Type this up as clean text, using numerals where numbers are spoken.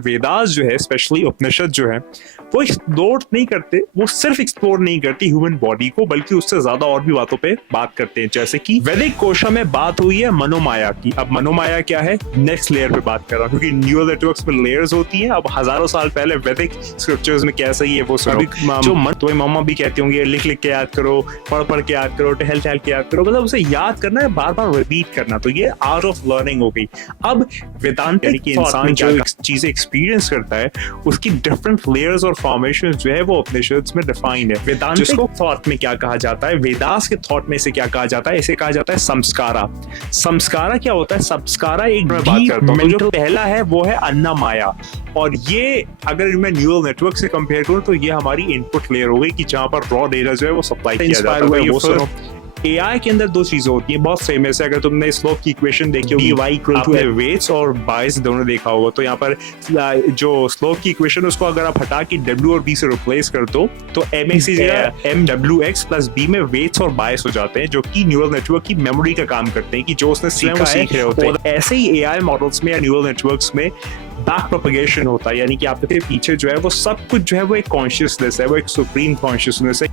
वेदास जो है, स्पेशली उपनिषद जो है, वो एक्सप्लोर नहीं करते, वो सिर्फ एक्सप्लोर नहीं करती ह्यूमन बॉडी को, बल्कि उससे ज्यादा और भी बातों पे बात करते हैं। जैसे कि वैदिक कोशा में बात हुई है मनोमाया की। अब मनोमाया क्या है, नेक्स्ट लेयर पे बात कर रहा हूँ, क्योंकि न्यूरल नेटवर्क्स में लेयर्स होती हैं। अब हजारों साल पहले वैदिक स्क्रिप्चर्स में कैसा ही है वो सुनो। जो मन तुम्हें मम्मा भी कहती होंगी, लिख लिख के याद करो, पढ़ के याद करो, टहल टहल के याद करो, मतलब उसे याद करना है, बार बार रिपीट करना। तो ये आर्ट ऑफ लर्निंग हो गई। अब वेदांत यानी कि इंसान जो चीजें एक्सपीरियंस करता है, उसकी डिफरेंट लेयर्स और फॉर्मेशन जो है वो उपनिषद्स में डिफाइंड है। वेदांतिक थॉट में क्या कहा जाता है, वेदास के थॉट में इसे क्या कहा जाता है, इसे कहा जाता है संस्कारा। संस्कारा क्या होता है, संस्कारा एक बात करता हूं, तो जो पहला है वो है अन्नमाया। और ये अगर मैं न्यूरल नेटवर्क से कंपेयर करूं तो ये हमारी इनपुट लेयर हो गई कि जहां पर रॉ डेटा जो है वो सप्लाई किया जाता है। वो सुनो, एआई के अंदर दो चीजें होती हैं, बहुत फेमस है। अगर तुमने स्लोप की इक्वेशन देखी होगी, y इक्वल टू वेट्स और बायस दोनों देखा होगा, तो यहाँ पर जो स्लोप की इक्वेशन उसको अगर आप हटा के w और b से रिप्लेस कर दो तो mx की जगह mwx प्लस b में वेट्स और बायस हो जाते हैं, जो कि न्यूरल नेटवर्क की मेमोरी का काम करते हैं कि जो उसने सीख रहे होते हैं। ऐसे ही एआई मॉडल्स में या न्यूरल नेटवर्क्स में बैक प्रोपगेशन होता है, यानी कि आपके पीछे जो है वो सब कुछ जो है वो एक कॉन्शियसनेस है, वो एक सुप्रीम कॉन्शियसनेस है।